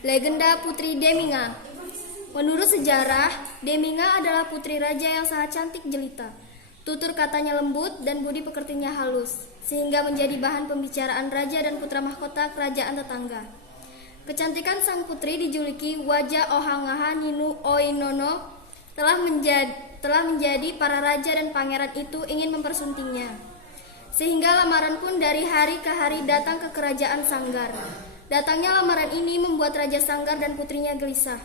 Legenda Putri Deminga. Menurut sejarah, Deminga adalah putri raja yang sangat cantik jelita. Tutur katanya lembut dan budi pekertinya halus, sehingga menjadi bahan pembicaraan raja dan putra mahkota kerajaan tetangga. Kecantikan sang putri dijuluki wajah Ohangaha Ninu Oinono telah menjadi para raja dan pangeran itu ingin mempersuntingnya. Sehingga lamaran pun dari hari ke hari datang ke kerajaan Sanggar. Datangnya lamaran ini membuat Raja Sanggar dan putrinya gelisah.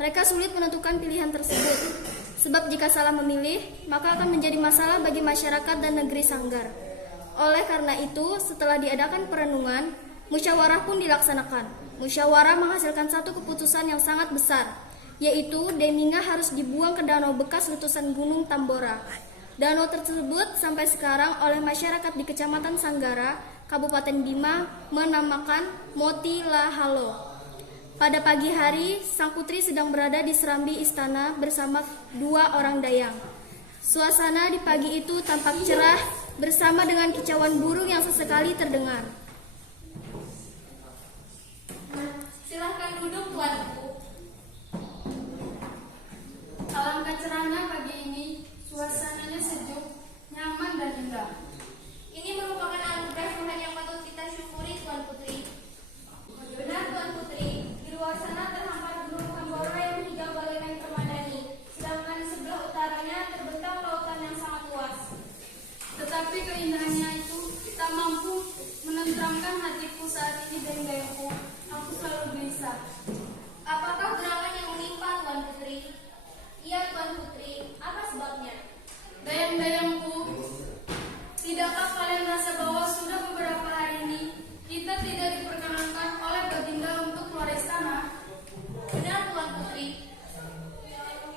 Mereka sulit menentukan pilihan tersebut, sebab jika salah memilih, maka akan menjadi masalah bagi masyarakat dan negeri Sanggar. Oleh karena itu, setelah diadakan perenungan, musyawarah pun dilaksanakan. Musyawarah menghasilkan satu keputusan yang sangat besar, yaitu Deminga harus dibuang ke danau bekas letusan Gunung Tambora. Danau tersebut sampai sekarang oleh masyarakat di Kecamatan Sanggara, Kabupaten Bima menamakan Moti Lahalo. Pada pagi hari, sang putri sedang berada di serambi istana bersama dua orang dayang. Suasana di pagi itu tampak cerah bersama dengan kicauan burung yang sesekali terdengar. Silahkan duduk, tuanku. Alangkah cerahnya pagi ini, suasananya sejuk, nyaman dan indah. Ini merupakan anugerah Tuhan yang patut kita syukuri, Tuan Putri. Benar, Tuan Putri, di luar sana terhampar Gunung Tambora yang hijau bagaikan permadani, sedangkan di sebelah utaranya terbentang lautan yang sangat luas. Tetapi keindahannya itu tak mampu menenteramkan hatiku saat ini, dayang-dayangku. Aku selalu gelisah. Apakah gerangan yang menimpa, Tuan Putri? Iya, Tuan Putri. Apa sebabnya? Dayang-dayangku, tidakkah kalian rasa bahwa sudah beberapa hari ini kita tidak diperkenankan oleh Baginda untuk keluar istana? Benar, Tuan Putri.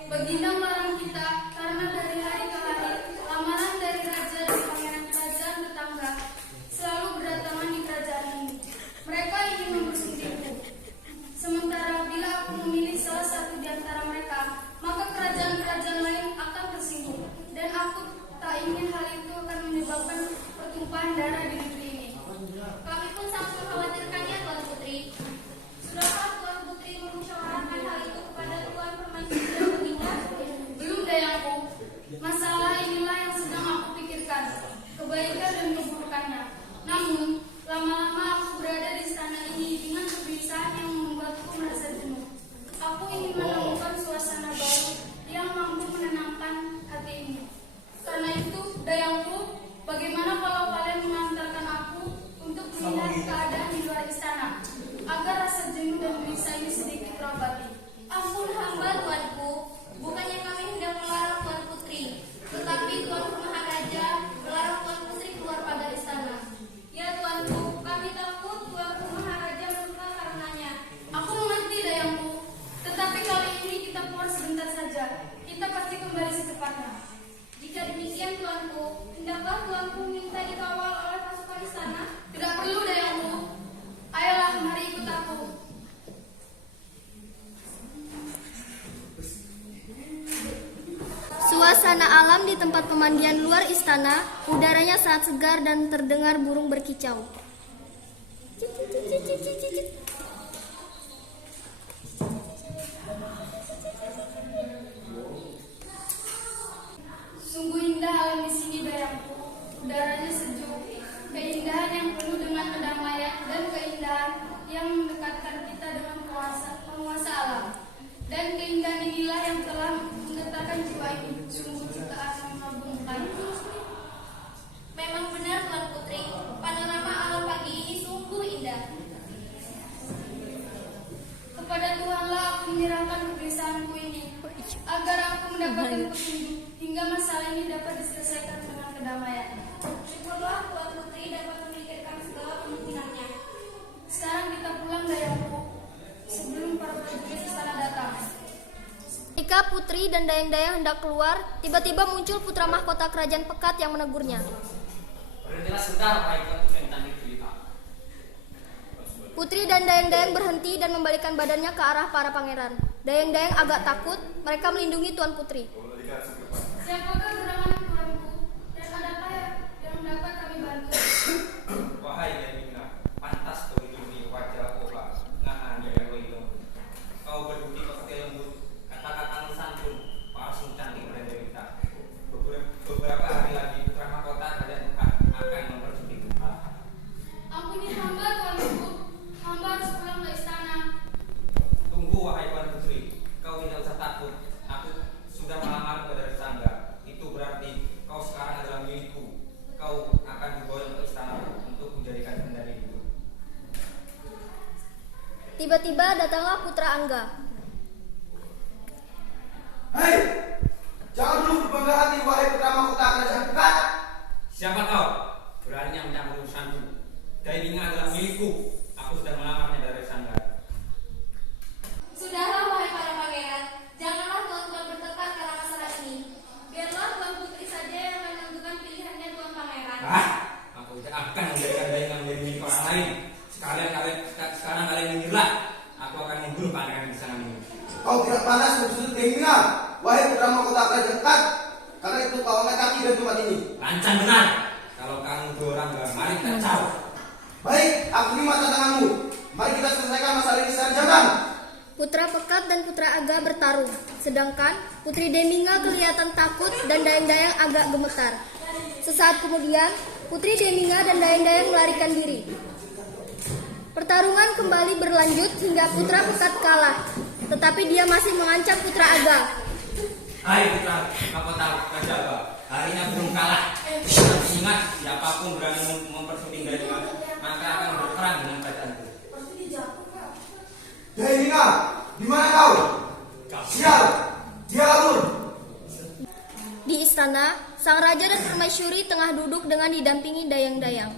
Baginda melarang kita karena dari hari ke hari lamaran dari raja dan pangeran kerajaan tetangga selalu berdatangan di kerajaan ini. Mereka ingin mempersuntingku. Sementara bila aku memilih salah satu di antara mereka, maka kerajaan-kerajaan lain akan tersinggung. Dan aku tak ingin hal itu akan menyebabkan pertumpahan darah di negeri ini. Kami pun sangat mengkhawatirkannya, Tuan Putri. Sudahkah Tuan Putri memusyawarahkan hal itu kepada Tuan Permaisuri dan Baginda? Belum, dayangku. Masalah inilah yang sedang aku pikirkan, kebaikan dan keburukannya. Namun, lama-lama aku berada di istana ini dengan kegelisahan yang membuatku merasa jenuh. Aku ingin menemukan suasana baru yang mampu menenangkan hati ini. Karena itu, dayangku, bagaimana kalau kalian mengantarkan aku untuk melihat keadaan di luar istana, agar rasa jenuh dan gelisah ini sedikit terobati? Ampun hamba, Tuanku. Bukannya kami hendak melarang Tuan Putri, tetapi Tuan Maharaja melarang Tuan Putri keluar pagar istana. Ya, Tuanku, kami takut Tuan Maharaja murka karenanya. Aku mengerti, dayangku. Tetapi kali ini kita keluar sebentar saja. Kita pasti kembali secepatnya. Jika demikian, Tuanku, hendaklah Tuanku minta dikawal oleh pasukan istana? Tidak perlu, dayangku. Ayolah, mari ikut aku. Suasana alam di tempat pemandian luar istana, udaranya sangat segar dan terdengar burung berkicau. Sungguh indah alam di sini, dayangku. Udaranya sejuk, keindahan yang penuh dengan kedamaian dan keindahan yang mendekatkan kita dengan penguasa alam. Dan keindahan inilah yang telah menggetarkan jiwa ini. Sungguh ciptaan yang mengagumkan. Memang benar, Tuan Putri. Panorama alam pagi ini sungguh indah. Kepada Tuhanlah aku menyerahkan kegelisahanku ini, agar aku mendapatkan petunjuk hingga masalah ini dapat diselesaikan dengan kedamaian. Syukurlah Tuan Putri dapat memikirkan segala kemungkinannya. Sekarang kita pulang, dayangku, sebelum para prajurit istana datang. Ketika putri dan dayang-dayang hendak keluar, tiba-tiba muncul putra mahkota kerajaan Pekat yang menegurnya. Berhentilah sebentar, Pak Ikut Tentang itu, Pak. Putri dan dayang-dayang berhenti dan membalikkan badannya ke arah para pangeran. Dayang-dayang agak takut, mereka melindungi Tuan Putri. Siapakah gerangan Tuanku? Dan adakah yang dapat kami bantu? Wahai Deminga, pantas kau lindungi wajah Oba, ngahan yang kau lindungi. Tiba-tiba datanglah putra Angga. Hei, jangan dulu berbangga hati wahai putra mahkota kerajaan Pekat. Siapa kau? Beraninya mencampur urusanku. Daimingga adalah milikku. Aku sudah melamarnya dari Sanggar. Sudahlah wahai para pangeran, janganlah tuan-tuan bertengkar karena masalah ini. Biarlah Tuan Putri saja yang menentukan pilihannya Tuan Pangeran. Aku tidak akan membiarkan Daimingga menjadi milik orang lain. Sekarang kalian menyerah. Aku akan membunuh pangeran di sana ini. Kau tidak panas bersudut Daimingga, wahai putra mahkota kerajaan Pekat. Karena itu kau angkat kaki dari tempat ini. Lancang benar. Kalau kamu dua orang gak, mari kita caw. Baik, aku terima tantanganmu. Mari kita selesaikan masalah ini secara jantan. Putra Pekat dan putra Aga bertarung, sedangkan putri Daimingga kelihatan takut dan Dayang-Dayang agak gemetar. Sesaat kemudian, putri Daimingga dan Dayang-Dayang melarikan diri. Pertarungan kembali berlanjut hingga putra Pekat kalah, tetapi dia masih mengancam putra Aga. Hai putra, apa tahu Raja Aga? Hari ini belum kalah. Tapi ingat, siapapun berani mempersunting Daimingga, maka akan berperang dengan kerajaanku. Daimingga, di mana kau? Sial, dia kabur. Di istana, sang raja dan permaisuri tengah duduk dengan didampingi Dayang-Dayang.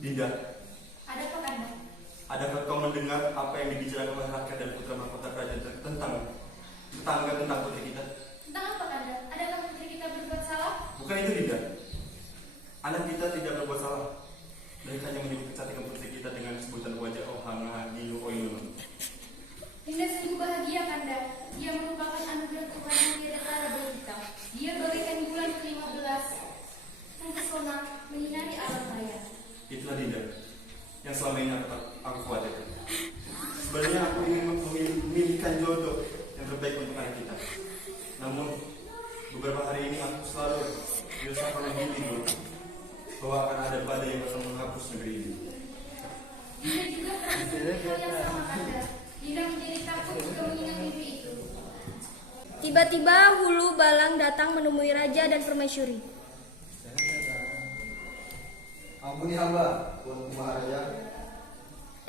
Dinda, Adakah Kanda? adakah kau mendengar apa yang dibicarakan oleh rakyat dan putra mahkota kerajaan tentang putri kita? Tentang apa Kanda? Adakah putri kita berbuat salah? Bukan itu, Dinda. Anak kita tidak berbuat salah. Mereka hanya menyebut kecantikan putri kita dengan sebutan wajah Ohana Nino Oinun. Dinda sungguh bahagia Kanda. Dia merupakan anugerah Tuhan yang tiada tara bagi kita. Dia bagaikan bulan ke-15 yang pesona menyinari alam raya. Itulah Dinda yang selama ini aku khawatirkan. Sebenarnya aku ingin memilihkan jodoh yang terbaik untuk anak kita. Namun beberapa hari ini aku selalu dirasakan oleh diriku bahwa akan ada badai yang akan menghapus negeri ini. Dinda juga terasa hal yang sama Kanda. Dinda menjadi takut jika mengingat mimpi itu. Tiba-tiba Hulu Balang datang menemui raja dan permaisuri. Ampuni hamba, Tuan Maharaja.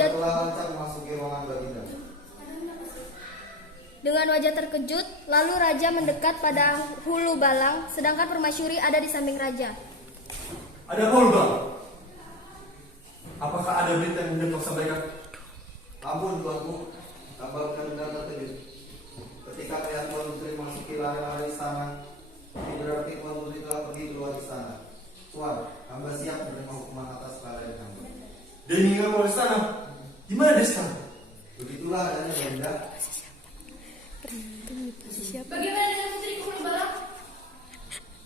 Telah lancang memasuki ruangan Baginda. Dengan wajah terkejut, lalu raja mendekat pada Hulu Balang, sedangkan permaisuri ada di samping raja. Ada apa, Bang? Apakah ada berita yang hendak kau sampaikan? Ampun Tuanku, hamba benar-benar terkejut. Ketika melihat Tuan Putri memasuki area istana, ini berarti Tuan Putri telah pergi keluar istana. Tuan, hamba siap menerima hukuman atas kalian hamba. Daimingga mau di sana. Di mana dia sekarang? Begitulah adanya Baginda. Bagaimana dengan putri Hulu Balang?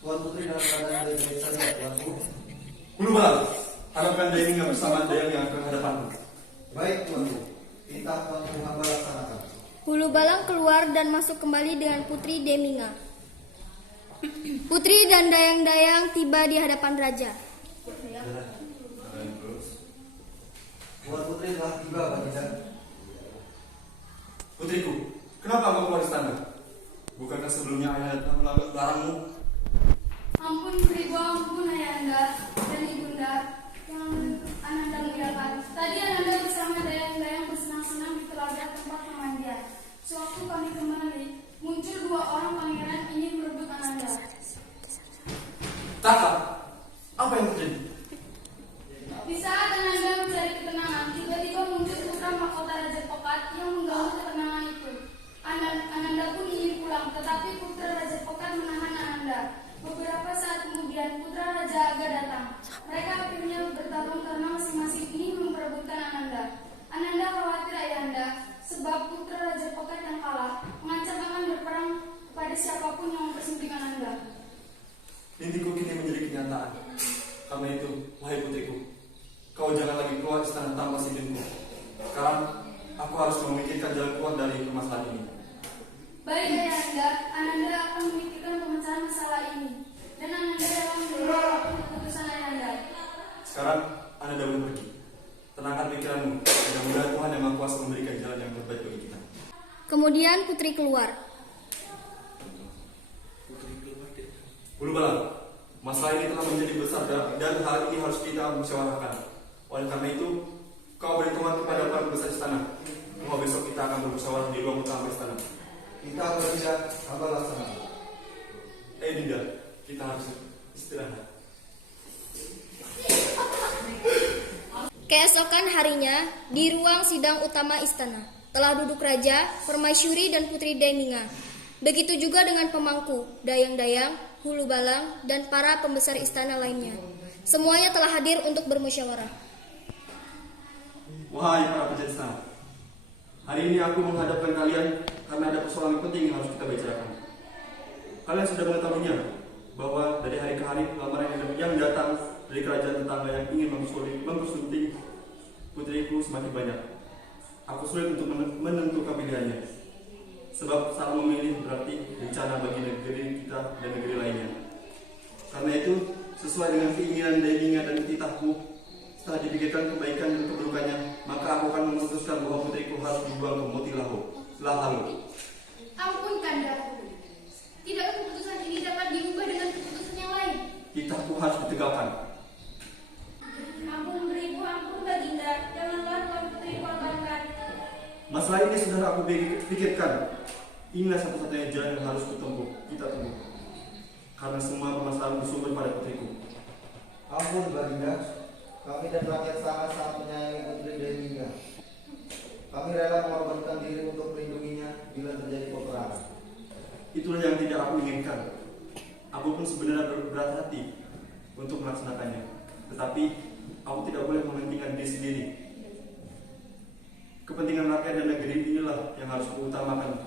Tuan Putri dalam keadaan baik-baik saja, Tuanku. Hulu Balang, harapkan Daimingga bersama Dayang yang akan hadapanku. Baik Tuanku, perintah Tuanku hamba laksanakan. Hulu Balang keluar dan masuk kembali dengan putri Daimingga. Putri dan Dayang-Dayang tiba di hadapan raja. Tuan Putri telah tiba, Baginda. Putriku, kenapa kau keluar istana? Bukankah sebelumnya ayah telah melarangmu? Ampun beribu ampun ayahanda dan ibunda yang Ananda muliakan. Tadi Ananda bersama Dayang-Dayang bersenang-senang di telaga tempat pemandian. Sewaktu kami kembali, muncul dua orang pangeran ingin merebut Ananda. Taka, apa yang terjadi? Di saat Ananda mencari ketenangan, tiba-tiba muncul putra mahkota Raja Pekat yang mengganggu ketenangan itu. Ananda pun ingin pulang, tetapi putra Raja Pekat menahan Ananda. Beberapa saat kemudian, putra Raja Aga datang. Mereka akhirnya bertarung karena masing-masing ingin memperebutkan Ananda. Ananda khawatir ayahanda, sebab putra Raja Pekat yang kalah mengancam akan berperang kepada siapapun yang mempersunting Ananda. Mimpiku kini menjadi kenyataan. Karena itu, wahai putriku, kau jangan lagi keluar istana tanpa izinku. Sekarang, aku harus memikirkan jalan keluar dari permasalahan ini. Baik ayahanda, Ananda akan memikirkan pemecahan masalah ini. Dan Ananda dalam menerima keputusan ayahanda. Sekarang, Anda dapat pergi. Tenangkan pikiranmu. Mudah-mudahan Tuhan yang Maha Kuasa memberikan jalan yang terbaik bagi kita. Kemudian putri keluar. Hulu Balang, masalah ini telah menjadi besar dan hal ini harus kita musyawarahkan. Oleh karena itu, kau berhitungan kepada para besar istana. bahwa besok kita akan bermusyawarah di ruang utama istana. Kita berpindah, hamba laksanakan. Dinda, kita harus istirahat. Keesokan harinya, di ruang sidang utama istana, telah duduk raja, permaisuri, dan putri Deminga. Begitu juga dengan pemangku, dayang-dayang, hulu balang, dan para pembesar istana lainnya. Semuanya telah hadir untuk bermusyawarah. Wahai para pejabat istana, hari ini aku menghadapkan kalian karena ada persoalan penting yang harus kita bicarakan. Kalian sudah mengetahuinya bahwa dari hari ke hari lamaran yang datang dari kerajaan tetangga yang ingin mempersunting putriku semakin banyak. Aku sulit untuk menentukan pilihannya, sebab salah memilih berarti bencana bagi negeri kita dan negeri lainnya. Karena itu, sesuai dengan keinginan Deminga dan titahku, setelah dipikirkan kebaikan dan keburukannya, maka aku akan memutuskan bahwa putriku harus dibuang ke Mutilahalu. Ampun Kanda, tidak keputusan ini dapat diubah dengan keputusan yang lain. Titahku harus ditegakkan. Ampun beribu, ampun Baginda, janganlah Tuan Putri korbankan. Masalah ini sudah aku pikirkan. Inilah satu-satunya jalan yang harus kita tempuh. Karena semua permasalahan bersumber pada putriku. Ampun Baginda, kami dan rakyat sangat-sangat menyayangi putri Deminga. Kami rela mengorbankan diri untuk melindunginya bila terjadi peperangan. Itulah yang tidak aku inginkan. Aku pun sebenarnya berat hati untuk melaksanakannya. Tetapi aku tidak boleh mementingkan diri sendiri. Kepentingan rakyat dan negeri inilah yang harus kuutamakan.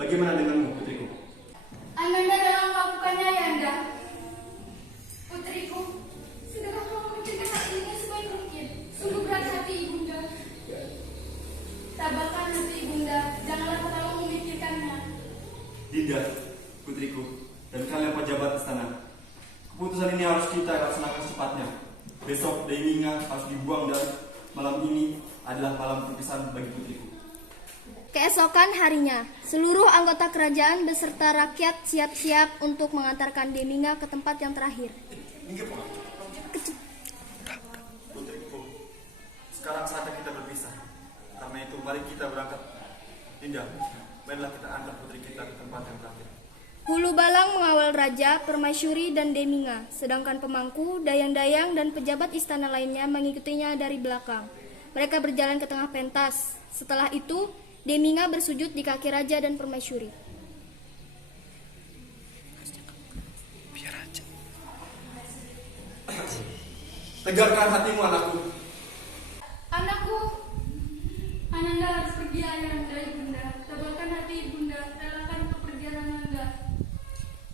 Bagaimana denganmu, putriku? Ananda dalam melakukannya, Yanda. Putriku, sudahkah kamu memikirkan hal ini sebaik mungkin? Sungguh berat hati ibunda. Tabahkan hati ibunda, janganlah terlalu memikirkannya. Dinda, putriku, dan kalian pejabat istana. Keputusan ini harus kita laksanakan secepatnya. Besok Deminga harus dibuang dan malam ini adalah malam perpisahan bagi putriku. Keesokan harinya, seluruh anggota kerajaan beserta rakyat siap-siap untuk mengantarkan Deminga ke tempat yang terakhir. Putriku, sekarang saatnya kita berpisah. Karena itu mari kita berangkat. Dinda, marilah kita antar putri kita ke tempat yang terakhir. Hulu balang mengawal raja, permaisuri, dan Deminga, sedangkan pemangku, dayang-dayang, dan pejabat istana lainnya mengikutinya dari belakang. Mereka berjalan ke tengah pentas. Setelah itu, Deminga bersujud di kaki raja dan permaisuri. Tegarkan hatimu, anakku. Anakku, Ananda harus pergi Ayahanda ibunda. Tebalkan hati ibunda, relakan kepergian Ananda.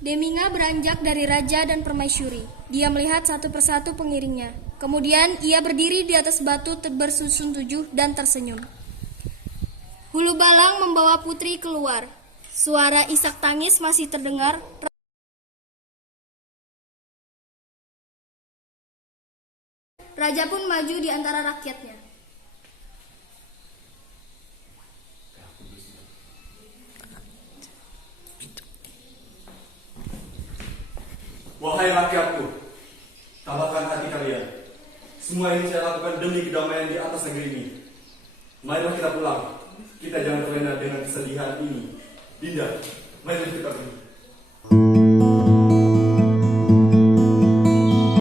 Deminga beranjak dari raja dan permaisuri. Dia melihat satu persatu pengiringnya. Kemudian ia berdiri di atas batu bersusun 7 dan tersenyum. Hulu balang membawa putri keluar. Suara isak tangis masih terdengar. Raja pun maju di antara rakyatnya. Wahai rakyatku, tabahkan hati kalian. Semua ini saya lakukan demi kedamaian di atas negeri ini. Marilah kita pulang. Kita jangan terlena dengan kesedihan ini. Dinda, marilah kita pergi.